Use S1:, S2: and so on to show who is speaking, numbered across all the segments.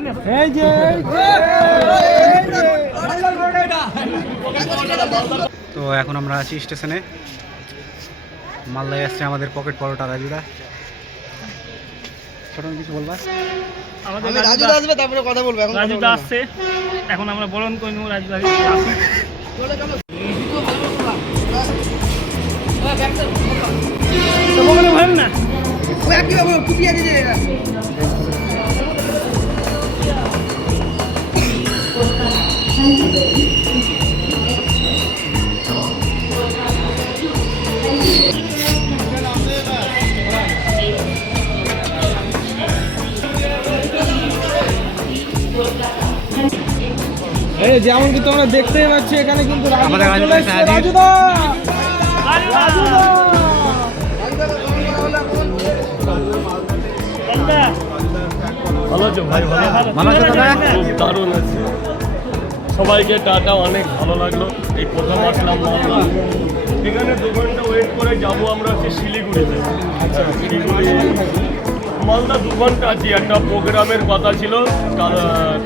S1: এই যে তো এখন আমরা আছি স্টেশনে। মালদায় আসছে আমাদের পকেট পরোটা রাজুদা। ছোট কিছু বলবা?
S2: আমাদের
S3: আমি রাজু
S2: রাজুদা
S3: আসবে তারপরে কথা বলব এখন
S2: রাজুদা আসছে। এখন আমরা বরণ করে নেব রাজুদা ভালো না।
S3: ও একই
S1: এই যেমন কি তোমরা দেখতেই পাচ্ছ এখানে কিন্তু
S4: রাজুদা
S5: সবাইকে টাটা অনেক ভালো লাগল। এই প্রথম আসলাম এখানে দু ঘণ্টা ওয়েট করে যাব আমরা হচ্ছে শিলিগুড়িতে। আচ্ছা শিলিগুড়ি। মালদা দু ঘণ্টা আছি একটা প্রোগ্রামের কথা ছিল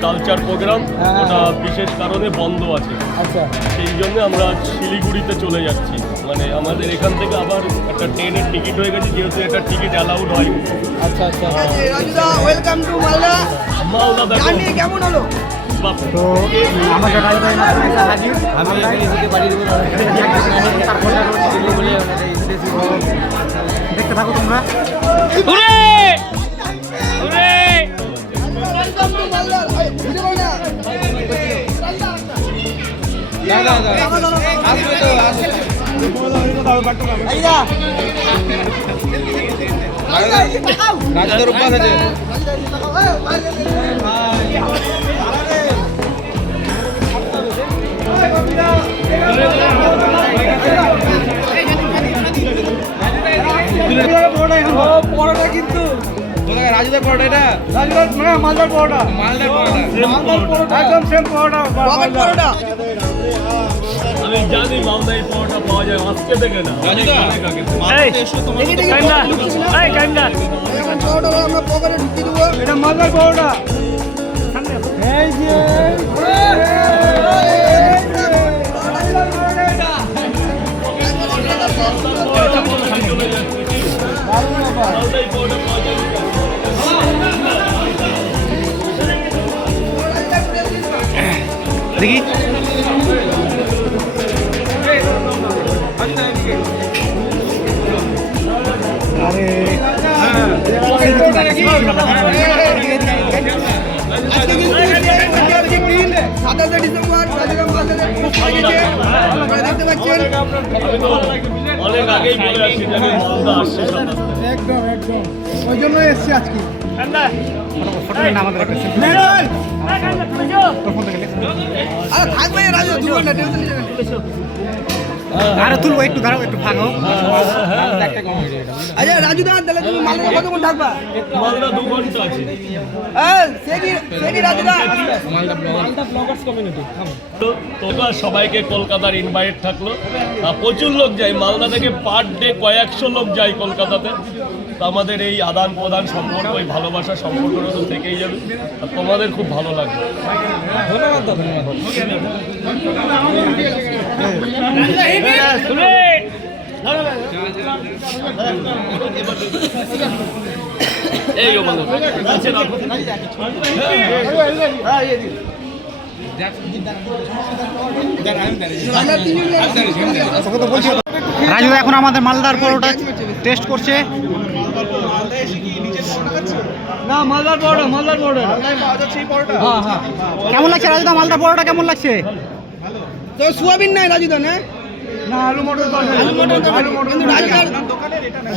S5: কালচার প্রোগ্রাম
S1: হ্যাঁ,
S5: ওটা
S1: হ্যাঁ।
S5: বিশেষ কারণে বন্ধ আছে
S1: আচ্ছা
S5: সেই জন্য আমরা শিলিগুড়িতে চলে যাচ্ছি মানে আমাদের এখান থেকে আবার একটা ট্রেনের টিকিট হয়ে গেছে যেহেতু একটা টিকিট অ্যালাউড হয়
S1: আচ্ছা আচ্ছা
S3: ওয়েলকাম টু মালদা
S5: মালদা
S3: কেমন হলো
S1: তো হাজির আমি বাড়ি
S3: তো আসবে। আইদা
S1: রাজুদার উপাস আছে। পরোটা রাজুদার পরোটা এটা? রাজুদার না মালদার পরোটা। মালদার পরোটা। মালদার পরোটা। একদম সেম পরোটা
S3: পকেট পরোটা?
S5: আমি জানি মালদায় পাওয়াটা পাওয়া যায় আজকে থেকে না থেকে।
S2: এই
S3: দেখি
S2: এই কান্দা
S3: পরোটা আমরা পকেটে ঢুকিয়ে দেবো।
S1: এটা মালদার পরোটা। এই যে
S5: মালদায় পাওয়াটা
S4: দেখি।
S3: সাতাশে ডিসেম্বর খুব আপনারা দেখতে পাচ্ছেন
S5: অনেক আগেই বলে আসছি।
S1: একদম একদম। ওই জন্য এসছি আজকে।
S2: কান্দা
S1: ফটো না আমাদের একটা
S3: আরে রাজু দু
S1: তুলবো একটু দাঁড়াও একটু ভাঙো।
S3: আচ্ছা রাজুদা তাহলে তুমি কতক্ষণ থাকবা?
S5: মালদা দু ঘণ্টা আছে।
S3: এই, সে কি সে কি রাজুদা
S5: তো তোমরা সবাইকে কলকাতার ইনভাইট থাকল। প্রচুর লোক যায় মালদা থেকে পার ডে কয়েকশো লোক যায় কলকাতাতে। তো আমাদের এই আদান প্রদান সম্পর্ক ওই ভালোবাসা সম্পর্কটা তো থেকেই যাবে। আর তোমাদের খুব ভালো লাগবে।
S2: উরে
S5: এই
S4: রাজুদা এখন আমাদের মালদার পরোটা টেস্ট করছে।
S1: না মালদার পরোটা মালদার পরোটা। হ্যাঁ হ্যাঁ।
S4: কেমন লাগছে রাজুদা মালদার পরোটা কেমন লাগছে?
S3: তো সোয়াবিন নাই রাজুদা না?
S1: না আলু মটর
S3: আলু মটর তরকারি। কিন্তু রাজুদার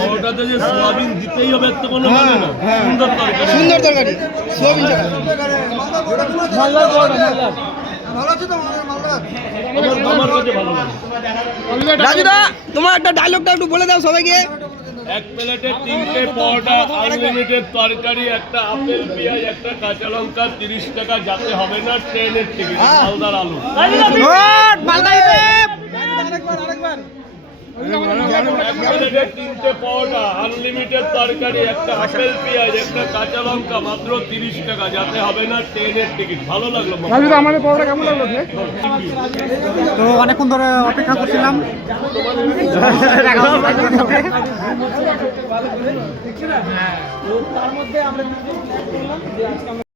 S5: ওটাতে যে সোয়াবিন দিতেই হবে একটা কোনো মানে না। সুন্দর তরকারি।
S3: সুন্দর তরকারি। সোয়াবিন ছাড়া।
S1: মালদার পরোটা
S3: ভালো আছে তো মালদা
S5: আমার আমার কাছে ভালো
S3: রাজুদা তোমার একটা ডায়লগটা একটু বলে দাও সবাইকে।
S5: এক প্লেটে তিনটে পরোটা আনলিমিটেড তরকারি একটা আপেল পেঁয়াজ একটা কাঁচা লঙ্কা তিরিশ টাকা যাতে হবে না ট্রেনের টিকিট
S3: হ্যাঁ।
S5: মালদার আলু। তিনটে পাওয়াটা আনলিমিটেড তরকারি একটা আপেল পেঁয়াজ একটা কাঁচা লঙ্কা মাত্র তিরিশ টাকা। যাতে হবে না ট্রেনের টিকিট। ভালো লাগল
S1: আমাদের পরোটা কেমন লাগল
S4: তো অনেকক্ষণ ধরে অপেক্ষা করছিলাম।
S3: তার মধ্যে আমরা